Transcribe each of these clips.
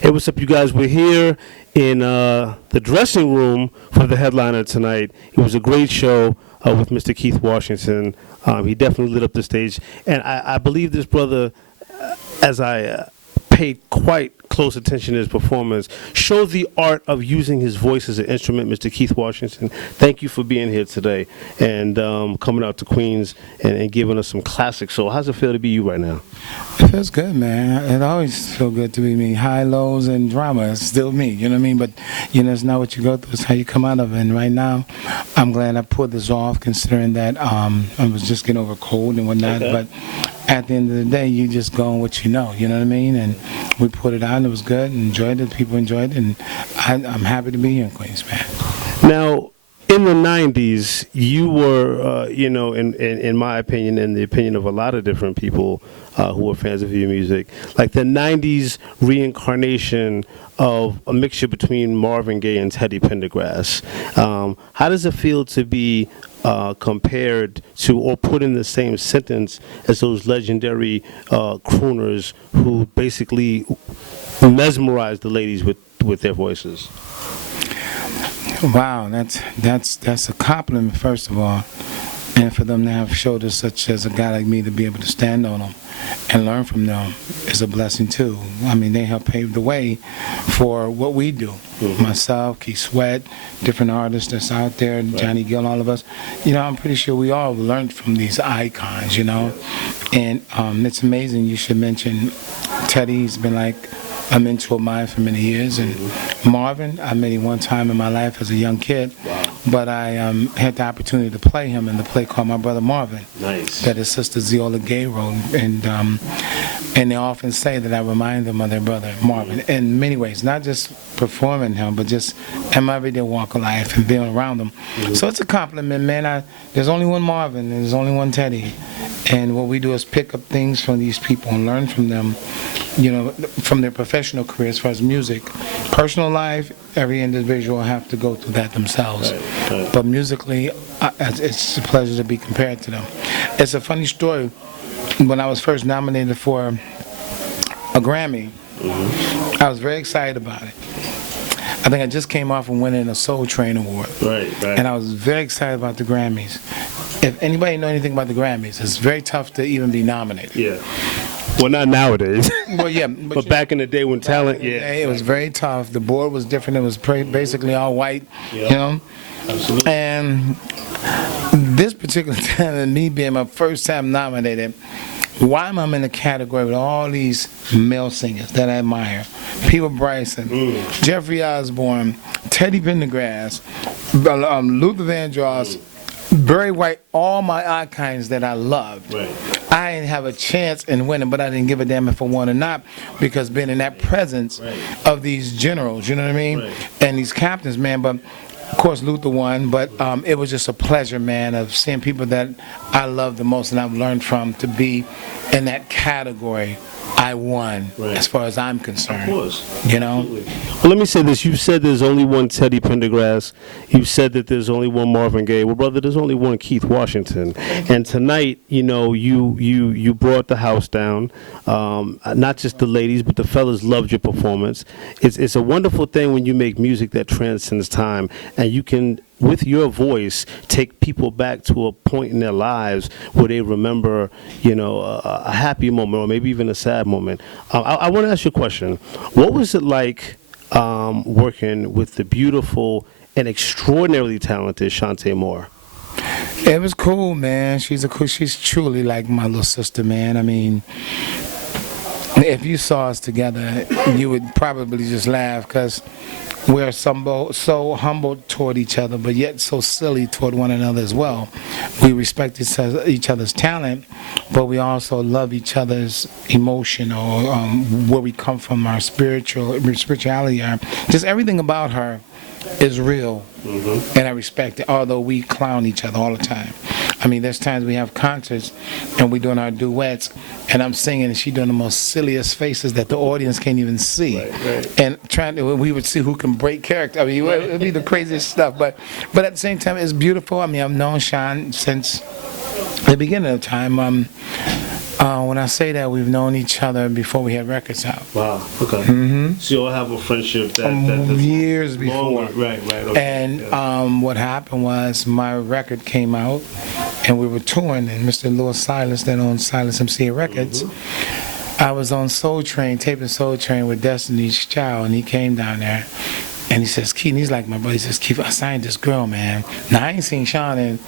Hey, what's up, you guys? We're here in the dressing room for the headliner tonight. It was a great show with Mr. Keith Washington. He definitely lit up the stage. And I believe this brother, as I paid quite close attention to his performance, showed the art of using his voice as an instrument. Mr. Keith Washington, thank you for being here today and coming out to Queens and giving us some classic soul. How's it feel to be you right now? It feels good, man. It always feels good to be me. High, lows, and drama. It's still me, you know what I mean? But, you know, it's not what you go through. It's how you come out of it. And right now, I'm glad I pulled this off, considering that I was just getting over a cold and whatnot. Okay. But at the end of the day, you just go on what you know what I mean? And we put it out, and it was good, and enjoyed it. People enjoyed it, and I'm happy to be here in Queens, man. Now, in the 90s, you were, in my opinion, and the opinion of a lot of different people who are fans of your music, like the 90s reincarnation of a mixture between Marvin Gaye and Teddy Pendergrass. How does it feel to be compared to or put in the same sentence as those legendary crooners who basically mesmerized the ladies with their voices? Wow, that's a compliment, first of all, and for them to have shoulders such as a guy like me to be able to stand on them and learn from them is a blessing too. I mean, they help pave the way for what we do. Mm-hmm. Myself, Keith Sweat, different artists that's out there, right. Johnny Gill, all of us. You know, I'm pretty sure we all learned from these icons, you know. And it's amazing. You should mention Teddy. He's been like a mentor of mine for many years. And Marvin, I met him one time in my life as a young kid. Wow. But I had the opportunity to play him in the play called My Brother Marvin. Nice. That his sister Zeola Gay wrote. And they often say that I remind them of their brother Marvin in many ways, not just performing him, but just in my everyday walk of life and being around them. Mm-hmm. So it's a compliment, man. There's only one Marvin, and there's only one Teddy. And what we do is pick up things from these people and learn from them, you know, from their professional career as far as music. Personal life, every individual have to go through that themselves. Right. But musically, it's a pleasure to be compared to them. It's a funny story. When I was first nominated for a Grammy, I was very excited about it. I think I just came off from winning a Soul Train Award. Right. And I was very excited about the Grammys. If anybody know anything about the Grammys, it's very tough to even be nominated. Yeah. Well, not nowadays. Well, yeah. But back in the day when talent, it was very tough. The board was different. It was basically all white, you know. Absolutely. And this particular time, me being my first time nominated, why am I in the category with all these male singers that I admire? Peter Bryson, Jeffrey Osborne, Teddy Pendergrass, Luther Vandross, Barry White, all my icons that I loved. Right. I didn't have a chance in winning, but I didn't give a damn if I won or not, because being in that presence of these generals, you know what I mean? Right. And these captains, man, but of course Luther won, but it was just a pleasure, man, of seeing people that I love the most and I've learned from to be in that category. I won, as far as I'm concerned. Of course. You know? Well, let me say this. You said there's only one Teddy Pendergrass. You said that there's only one Marvin Gaye. Well, brother, there's only one Keith Washington. And tonight, you know, you brought the house down. Not just the ladies, but the fellas loved your performance. It's a wonderful thing when you make music that transcends time, and you can, with your voice, take people back to a point in their lives where they remember, you know, a happy moment or maybe even a sad moment. I want to ask you a question. What was it like working with the beautiful and extraordinarily talented Chanté Moore? It was cool, man. She's truly like my little sister, man. I mean, if you saw us together, you would probably just laugh, because we're so humble toward each other, but yet so silly toward one another as well. We respect each other's talent, but we also love each other's emotion, or where we come from, our spirituality, just everything about her is real, and I respect it, although we clown each other all the time. I mean, there's times we have concerts and we're doing our duets, and I'm singing and she's doing the most silliest faces that the audience can't even see. Right. And we would see who can break character. I mean, it would be the craziest stuff. But at the same time, it's beautiful. I mean, I've known Sean since the beginning of time. When I say that, we've known each other before we had records out. Wow. Okay. Mm-hmm. So you all have a friendship that's Years before. longer. Right. Okay. And what happened was my record came out, and we were touring, and Mr. Louis Silas, that owned Silas MCA Records, I was on Soul Train, taping Soul Train with Destiny's Child, and he came down there, and he says, Keith, he's like my brother, he says, Keith, I signed this girl, man. Now, I ain't seen Sean in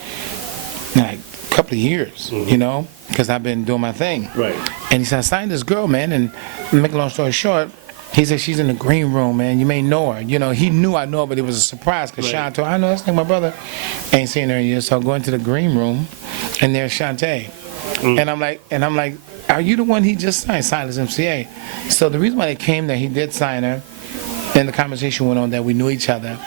like a couple of years, you know, because I've been doing my thing. Right. And he said, I signed this girl, man, and make a long story short, he said, she's in the green room, man. You may know her. You know, he knew I know her, but it was a surprise because Sean told, I know, that's like my brother. Ain't seen her in years. So I go into the green room, and there's Chanté. And I'm like, are you the one he just signed, Silas MCA? So the reason why they came there, he did sign her, and the conversation went on that we knew each other,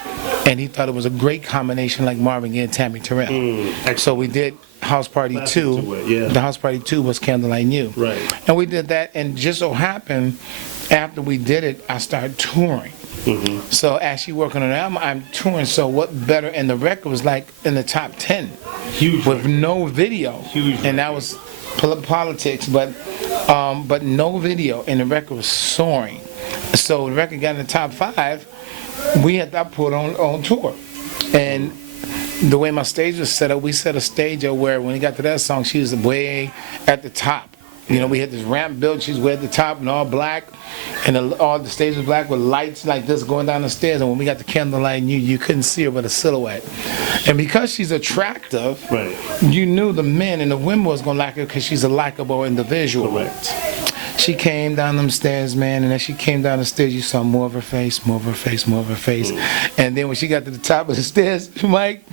and he thought it was a great combination like Marvin Gaye and Tammy Terrell. So we did House Party 2. The House Party 2 was Candlelight New. Right. And we did that, and just so happened, after we did it, I started touring. So as you working on an album, I'm touring, so what better, and the record was like in the top 10. Huge. With no video. Huge. And that was politics, but no video, and the record was soaring. So the record got in the top 5. We had that put on tour, and the way my stage was set up, we set a stage up where when we got to that song, she was way at the top. You know, we had this ramp built, she's way at the top and all black, and all the stage was black with lights like this going down the stairs, and when we got the Candlelight, you couldn't see her but a silhouette. And because she's attractive, you knew the men and the women was going to like her because she's a likable individual. Correct. She came down them stairs, man, and as she came down the stairs, you saw more of her face, more of her face, more of her face. And then when she got to the top of the stairs, Mike,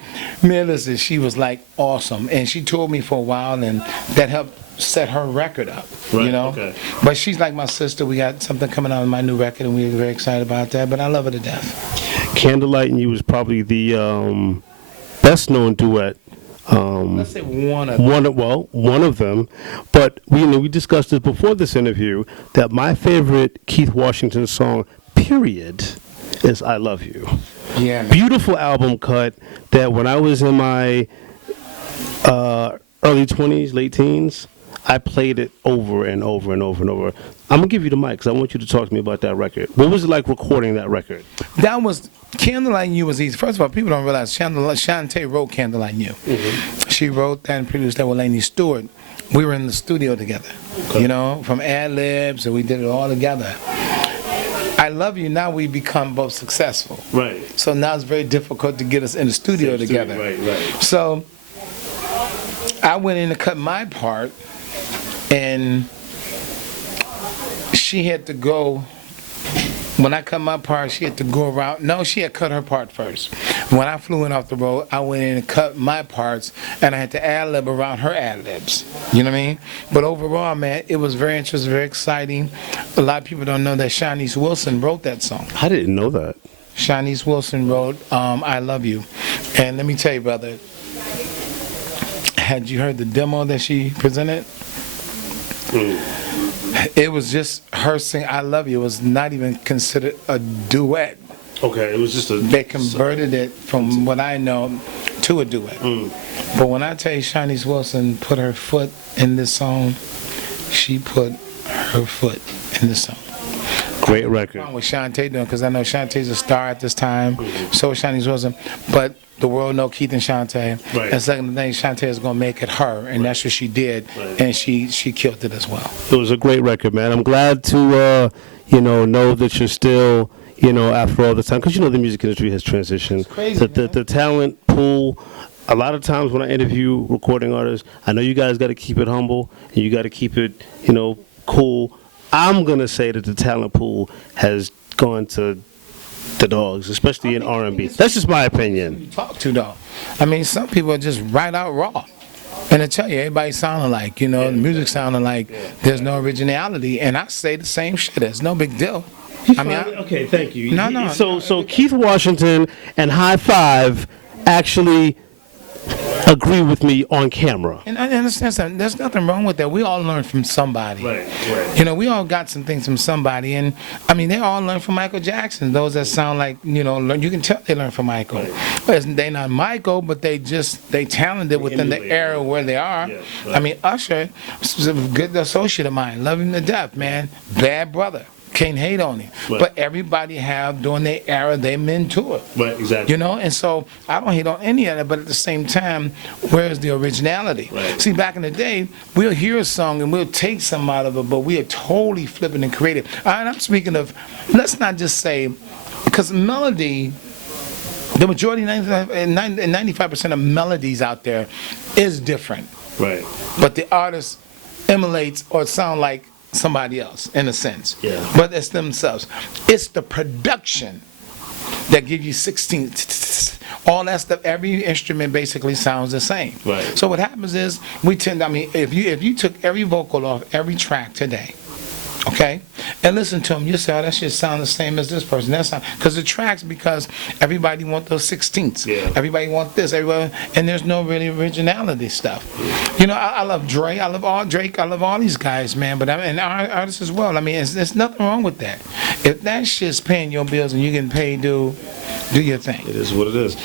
man, listen, she was like awesome. And she toured me for a while, and that helped set her record up, you know. Okay. But she's like my sister. We got something coming out of my new record, and we're very excited about that. But I love her to death. Candlelight and You was probably the best known duet. Let's say one of them. But we discussed this before this interview that my favorite Keith Washington song, period, is "I Love You." Yeah. Man. Beautiful album cut that when I was in my early 20s, late teens, I played it over and over and over and over. I'm going to give you the mic because I want you to talk to me about that record. What was it like recording that record? That was, Candlelight You was easy. First of all, people don't realize Chanté wrote Candlelight You. She wrote that and produced that with Laney Stewart. We were in the studio together, you know, from ad-libs, and we did it all together. I Love You, now we become both successful. Right. So now it's very difficult to get us in the studio together. Right. So I went in to cut my part, and she had to go. When I cut my part, she had to go around. No, she had cut her part first. When I flew in off the road, I went in and cut my parts, and I had to ad-lib around her ad-libs. You know what I mean? But overall, man, it was very interesting, very exciting. A lot of people don't know that Shanice Wilson wrote that song. I didn't know that. Shanice Wilson wrote I Love You. And let me tell you, brother, had you heard the demo that she presented? It was just her singing I Love You. It was not even considered a duet. Okay, it was just a... They converted it, from what I know, to a duet. But when I tell you Shanice Wilson put her foot in this song, she put her foot in this song. Great record. With Chanté doing, because I know Chanté's a star at this time, so is Shanice Wilson. But the world know Keith and Chanté. Right. And second thing, Chanté is going to make it her, and that's what she did, and she killed it as well. It was a great record, man. I'm glad to, know that you're still, after all the time, because, the music industry has transitioned. It's crazy, the talent pool, a lot of times when I interview recording artists, I know you guys got to keep it humble, and you got to keep it, cool. I'm going to say that the talent pool has gone to the dogs, especially in R&B. That's just my opinion. You talk to, though. I mean, some people are just right out raw. And I tell you, everybody sounding like, the music sounding like there's no originality. And I say the same shit. It's no big deal. Okay, thank you. No. So Keith Washington and High Five actually agree with me on camera. And I understand something. There's nothing wrong with that. We all learn from somebody. Right. You know, we all got some things from somebody. And, I mean, they all learn from Michael Jackson. Those that sound like, you know, you can tell they learn from Michael. Well, they're not Michael, but they talented within the era where they are. Yeah, I mean, Usher was a good associate of mine. Love him to death, man. Bad brother. Can't hate on him. Right. But everybody have, during their era, they mentor. Right, exactly. You know, and so I don't hate on any of it, but at the same time, where's the originality? Right. See, back in the day, we'll hear a song and we'll take some out of it, but we are totally flipping and creative. And I'm speaking of, let's not just say, because melody, the majority, 95% of melodies out there is different. Right. But the artist emulates or sound like somebody else in a sense. Yeah. But it's themselves. It's the production that gives you 16, all that stuff. Every instrument basically sounds the same. Right. So what happens is we tend, I mean, if you took every vocal off every track today, okay, and listen to them, you say, oh, that shit sound the same as this person. That's not, because the tracks, because everybody want those 16ths. Yeah. Everybody want this, everybody, and there's no really originality stuff. You know, I love Dre, I love all these guys, man, but and our artists as well. I mean, there's nothing wrong with that. If that shit's paying your bills and you getting paid, do your thing. It is what it is.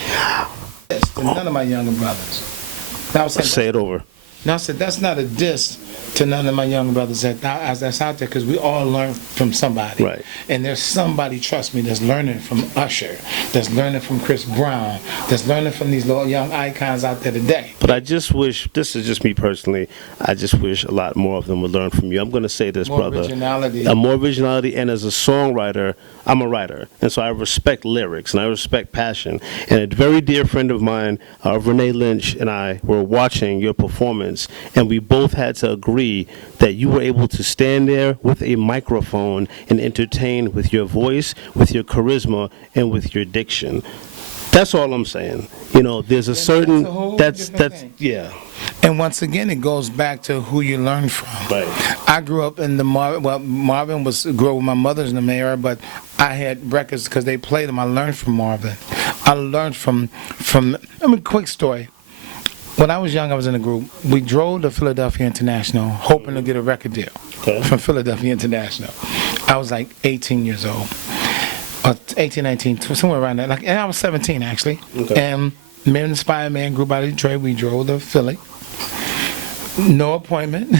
None of my younger brothers. Now, I'm saying, Say it over. now I said, that's not a diss to none of my young brothers that's out there, because we all learn from somebody. Right. And there's somebody, trust me, that's learning from Usher, that's learning from Chris Brown, that's learning from these little young icons out there today. But I just wish, this is just me personally, I just wish a lot more of them would learn from you. I'm going to say this, More brother. originality. More originality, and as a songwriter, I'm a writer, and so I respect lyrics, and I respect passion. And a very dear friend of mine, Renee Lynch, and I were watching your performance, and we both had to agree that you were able to stand there with a microphone and entertain with your voice, with your charisma, and with your diction. That's all I'm saying. You know, there's a certain, that's a whole that's different thing. yeah. And once again, it goes back to who you learn from. Right. I grew up in the Marvin. Well, Marvin grew up with my mother's in the era, but I had records because they played them. I learned from Marvin. I learned from. I mean, quick story. When I was young, I was in a group. We drove to Philadelphia International, hoping to get a record deal from Philadelphia International. I was like 18 years old, or 18, 19, somewhere around there. And I was 17 actually. Okay. And me and the Spider-Man group out of Detroit, we drove to Philly. No appointment.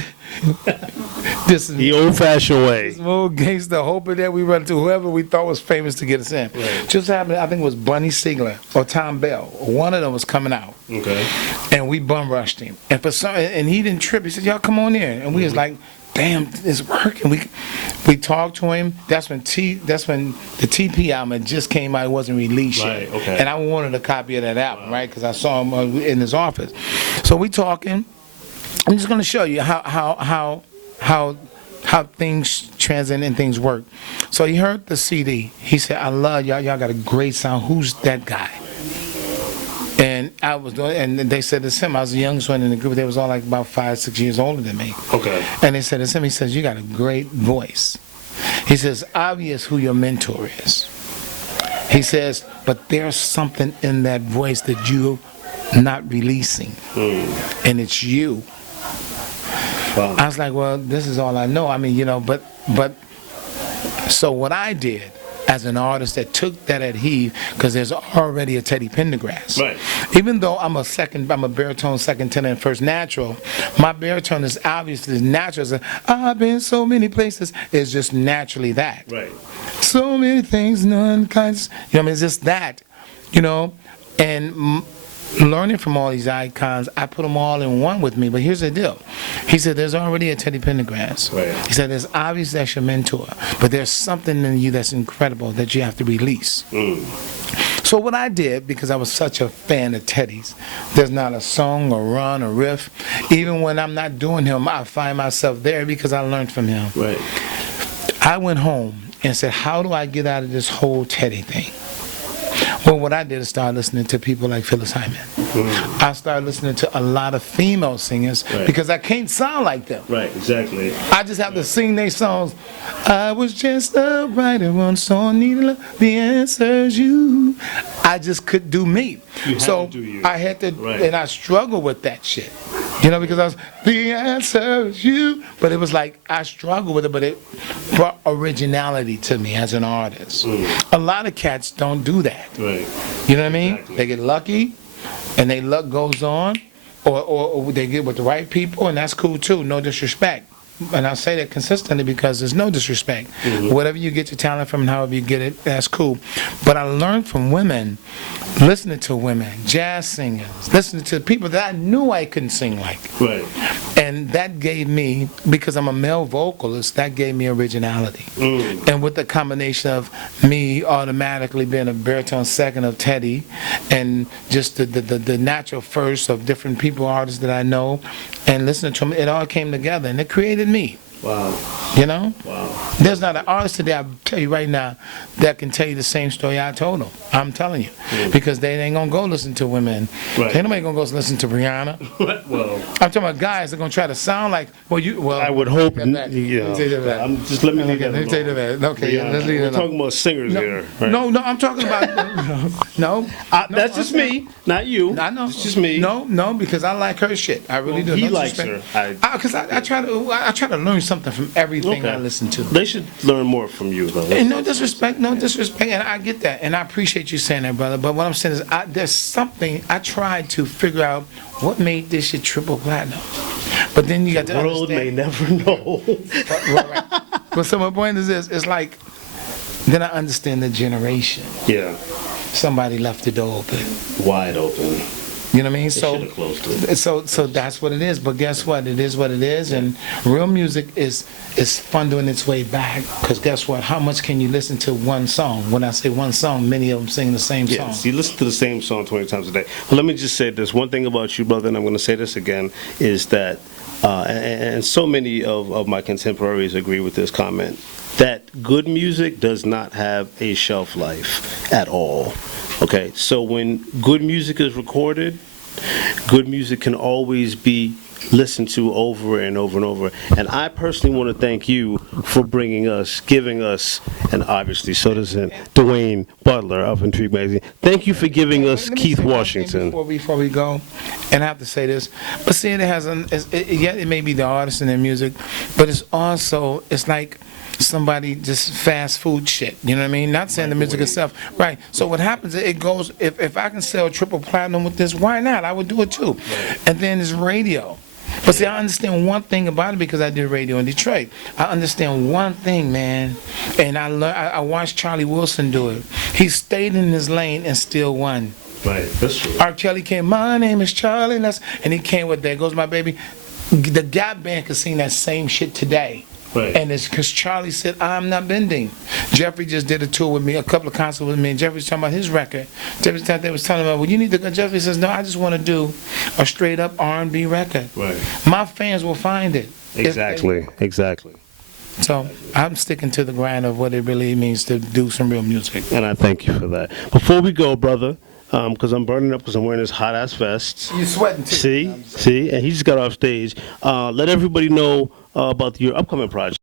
This is The old-fashioned way. this old gangster, hoping that we run into whoever we thought was famous to get us in. Right. Just happened, I think it was Bunny Siegler or Tom Bell. One of them was coming out. Okay. And we bum rushed him. And and he didn't trip. He said, y'all come on in. And we was like, damn, it's working. We talked to him. That's when the TP album had just came out. It wasn't released yet. Right, okay. And I wanted a copy of that album, right? Because I saw him in his office. So we talking. I'm just going to show you how things transit and things work. So he heard the CD. He said, I love y'all. Y'all got a great sound. Who's that guy? And I was doing, and they said it's him. I was the youngest one in the group. They was all like about 5, 6 years older than me. Okay. And they said it's him. He says, you got a great voice. He says, obvious who your mentor is. He says, but there's something in that voice that you're not releasing. And it's you. Wow. I was like, well, this is all I know. I mean, you know, but so what I did as an artist that took that at heave, because there's already a Teddy Pendergrass. Right. Even though I'm a baritone, second tenor, and first natural, my baritone is obviously natural. It's I've been so many places. It's just naturally that. Right. So many things, none kinds. You know what I mean? It's just that, you know, and learning from all these icons, I put them all in one with me. But here's the deal. He said, there's already a Teddy Pendergrass. Right. He said, there's obvious that's your mentor, but there's something in you that's incredible that you have to release. So what I did, because I was such a fan of Teddy's, there's not a song or run or riff. Even when I'm not doing him, I find myself there because I learned from him. Right. I went home and said, how do I get out of this whole Teddy thing? Well, what I did is start listening to people like Phyllis Hyman. I started listening to a lot of female singers because I can't sound like them. Right, exactly. I just have to sing their songs. I was just a writer on song, needed the answer's you. I just could do me. So I had to, and I struggled with that shit. You know, because I was, the answer is you. But it was like, I struggled with it, but it brought originality to me as an artist. A lot of cats don't do that. Right. You know what I mean? Exactly. They get lucky, and their luck goes on, or they get with the right people, and that's cool too, no disrespect. And I say that consistently because there's no disrespect. Whatever you get your talent from and however you get it, that's cool. But I learned from women, listening to women, jazz singers, listening to people that I knew I couldn't sing like. Right. And that gave me, because I'm a male vocalist, that gave me originality. And with the combination of me automatically being a baritone second of Teddy, and just the natural first of different people, artists that I know, and listening to them, it all came together, and it created me. Wow. You know? Wow. There's not an artist today, I'll tell you right now, that can tell you the same story I told them. I'm telling you. Because they ain't gonna go listen to women. Right. Ain't nobody gonna go listen to Rihanna. Well, I'm talking about guys that are gonna try to sound like, well, I would hope, Let me tell you that. just let me leave that Let me tell you alone. that. Okay, Yeah, let's leave it we're alone. talking about singers here. Right? No, I'm talking about no. That's just me, not you. I know. It's just me. No, because I like her shit. I really do. He No likes disrespect. her. Because I try to learn something from everything I listen to. They should learn more from you, though. And no disrespect, and I get that, and I appreciate you saying that, brother. But what I'm saying is, there's something I tried to figure out what made this shit triple platinum. But then you got to The world may understand. never know. Right. But so my point is this: it's like, then I understand the generation. Yeah, Somebody left the door open. wide open. You know what I mean? They So. should have closed it. So that's what it is. But guess what? It is what it is. And real music is funding its way back. Because guess what? How much can you listen to one song? When I say one song, many of them sing the same song. Yes, you listen to the same song 20 times a day. Well, let me just say this. One thing about you, brother, and I'm going to say this again, is that, and so many of my contemporaries agree with this comment, that good music does not have a shelf life at all. Okay, so when good music is recorded, good music can always be listened to over and over and over. And I personally want to thank you for bringing us, giving us, and obviously so does Dwayne Butler of Intrigue Magazine. Thank you for giving us Let me Keith say one thing Washington. Before we go, and I have to say this, but see, it may be the artist and their music, but it's like somebody just fast food shit. You know what I mean? Not saying the music itself. Right. So what happens, it goes, if I can sell triple platinum with this, why not? I would do it too. And then it's radio. But see, I understand one thing about it because I did radio in Detroit. I understand one thing, man. And I watched Charlie Wilson do it. He stayed in his lane and still won. Right, that's true. R. Kelly came, my name is Charlie, and he came with There Goes My Baby. The Gap Band could sing that same shit today. Right. And it's because Charlie said, I'm not bending. Jeffrey just did a tour with me, a couple of concerts with me, and Jeffrey's talking about his record. They was telling me, well, you need to go. Jeffrey says, no, I just want to do a straight up R&B record. Right. My fans will find it. Exactly. So I'm sticking to the grind of what it really means to do some real music. And I thank you for that. Before we go, brother, because I'm burning up because I'm wearing this hot-ass vest. You're sweating too. See, and he just got off stage. Let everybody know about your upcoming project.